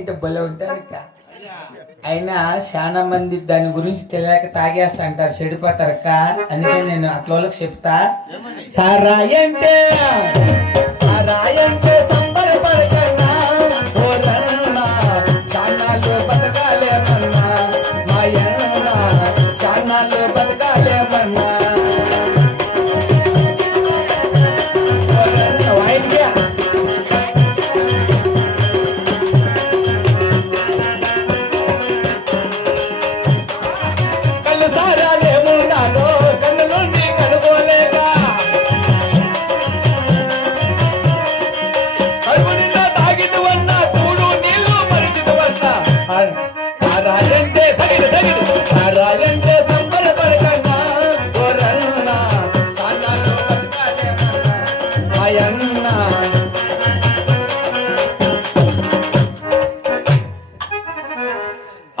అంటే భలే ఉంటారు అక్క. అయినా చాలా మంది దాని గురించి తెలియక తాగేస్తా అంటారు, చెడిపోతారు అక్క. అందుకే నేను అట్లా వాళ్ళకి చెప్తా, సారాయంటే సంబరపడకన్నా శానాలు బతకాలేమన్నా, మాయన్న శానాలు బతకాలేమన్నా.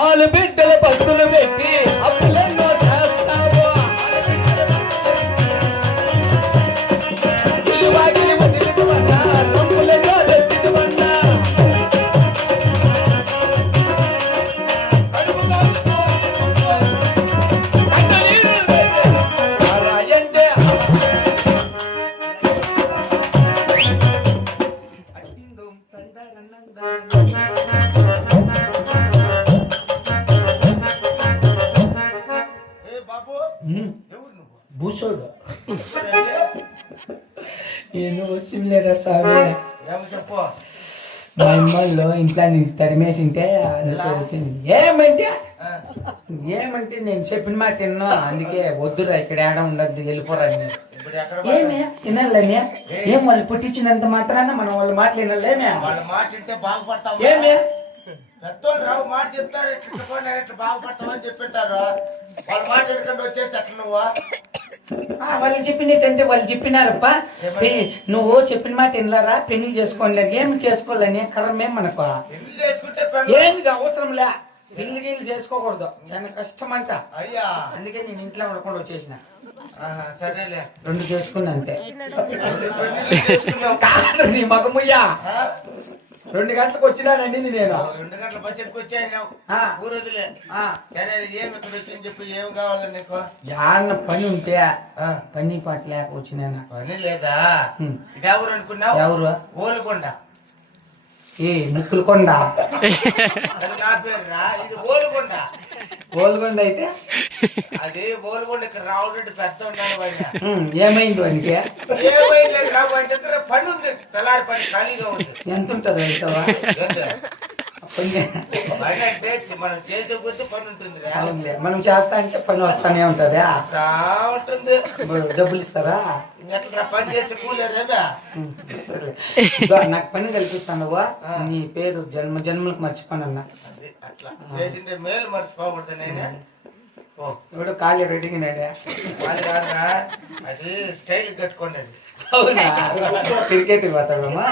వాళ్ళు బిడ్డల భక్తులు పెట్టి అప్పులెన్నో చేస్తావు, వాకిలి వదిలివన్నా రొప్పులెన్నో తెచ్చివన్నా. భూషోడు నేను వస్తుందిలేరా స్వామి. మా అమ్మల్లో ఇంట్లో నుంచి తరిమేసింటే వచ్చింది. ఏమంటే నేను చెప్పిన మాట విన్నా, అందుకే వద్దురా ఇక్కడ ఏడ ఉండద్దు వెళ్ళిపోరా. ఏమే వినాలేమే, ఏం వాళ్ళు పుట్టించినంత మాత్రాన మనం వాళ్ళ మాటలు వినాలేమే. ఏమే పెద్దోళ్ళు రావు మాట చెప్తారు, ఇట్లా బాగుపడతామని చెప్పింటారు. వాళ్ళ మాట ఎడుకండి వచ్చేసి అట్లా నువ్వు వాళ్ళు చెప్పినట్టంటే వాళ్ళు చెప్పినారప్ప, నువ్వు చెప్పిన మాట వినలారా, పెళ్లి చేసుకోండి. ఏమి చేసుకోవాలని కరమే మనకు ఏంది అవసరంలే, పెళ్లి గిల్లు చేసుకోకూడదు, చాలా కష్టం అంట. అయ్యా అందుకే నేను ఇంట్లో ఉండకుండా వచ్చేసిన. సరేలే 2 చేసుకున్నా అంతే. నీ మగముయ్యా 2 గంటలకు వచ్చినానండి నేను. 2 గంటల బస్ ఎక్కువచ్చాయి ఊరోజులే. సరే ఏమి ఇక్కడ వచ్చింది చెప్పి, ఏం కావాలి నీకు? యాన్న పని ఉంటే పని పాట లేక వచ్చినా. పని లేదా? ఇది ఎవరు అనుకున్నావు? ఎవరు? ఓలుకొండ. ఏ ముక్కులకొండ? అది నా పేరు రా, ఇది ఓలుకొండ. ఓలుకొండ అయితే అది ఓలుకొండ. ఇక్కడ రావురెడ్డి పెద్ద ఉన్నాడు. ఏమైంది వానికి? ఏమైంది లేదు రా, వాడి దగ్గర పని ఉంది, తెల్లారి పని ఖాళీగా ఉంది. ఎంత ఉంటుంది అవుతావా? అంటే మనం చేసే కొద్ది పని ఉంటుంది. మనం చేస్తా అంటే పని వస్తానే ఉంటది. ఉంటుంది. డబ్బులు ఇస్తారా? ఎట్లా పని చేసి కూలేరేమే. సరే నాకు పని కల్పిస్తాను. నీ పేరు జన్మలకు మర్చిపోనన్నా. అట్లా చేసింటే మేలు మర్చిపోకూడదు. నేనే ఇప్పుడు ఖాళీ రెడీగా ఖాళీ కాదురా, అది స్టైల్ కట్టుకోండి. అవునా? క్రికెట్ పోతావమ్మా?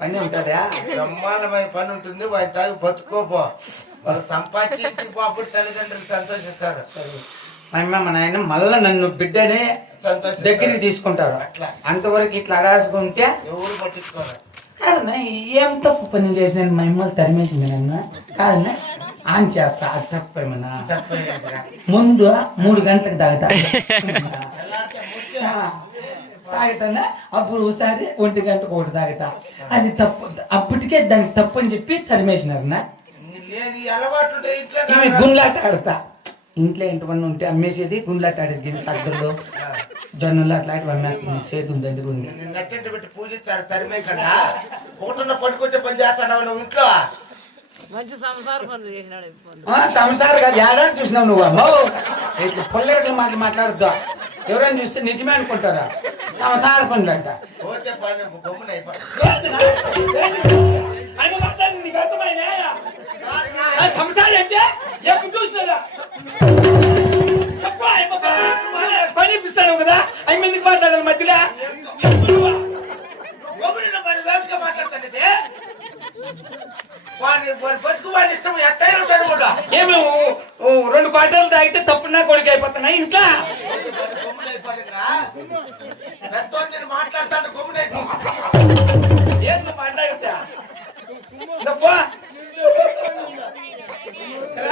పని ఉంటుందా? బ్రహ్మాండమైన పని ఉంటుంది. వాటి తాగి బతుకోపో, వాళ్ళు సంపాదించి అప్పుడు తల్లిదండ్రులు సంతోషిస్తారు. మా నాయన మళ్ళా నన్ను బిడ్డనే దగ్గరికి తీసుకుంటారు. అట్లా అంతవరకు ఇట్లా అడాసుకుంటే ఎవరు పట్టించుకోరు. కాదన్నా ఏం తప్పు పని చేసిన మా అమ్మలు తరిమేసింది నన్ను. కాదన్నా ఆన్ చేస్తా, అది తప్పేమన్నా. ముందు 3 గంటలకు తాగుతానా, అప్పుడు ఒకసారి 1 గంటకు ఒకటి తాగుతా. అది తప్పు, అప్పటికే దానికి తప్పు అని చెప్పి తరిమేసినారు. గుండ్లాట ఆడతా ఇంట్లో ఎంతమంది ఉంటే అమ్మేసేది, గుండ్లాట ఆడేది. సద్దలు జొన్నలు అట్లాంటివి అమ్మేస్తుంది. చేతి ఉందండి నట్టెంటు పెట్టి పూజిస్తారు. తరిమే కన్నా ఒకటిన్న పట్టుకొచ్చే పని చేస్తాడు నువ్వు ఇంట్లో. మంచి సంసార పనులు చేసినాడు. సంసారం కాదు, ఏడాది చూసినావు నువ్వు. అమ్మో ఇట్లా పొల్లేట్లు మాట్లాడుద్దా, ఎవరైనా చూస్తే నిజమే అనుకుంటారా? సంసార పనులు అంట. సంసారం అంటే ఎప్పుడు చూసినారా? చెప్ప పని ఇప్పిస్తాను కదా, 5 మందికి మాట్లాడాలి మధ్యలో. ఏమేమో 2 క్వార్టర్లు తాగితే తప్పున్నా కొడుకు అయిపోతున్నా ఇంట్లో. మాట్లాడతాను ఏంటో మాట్లాడితే అంత పో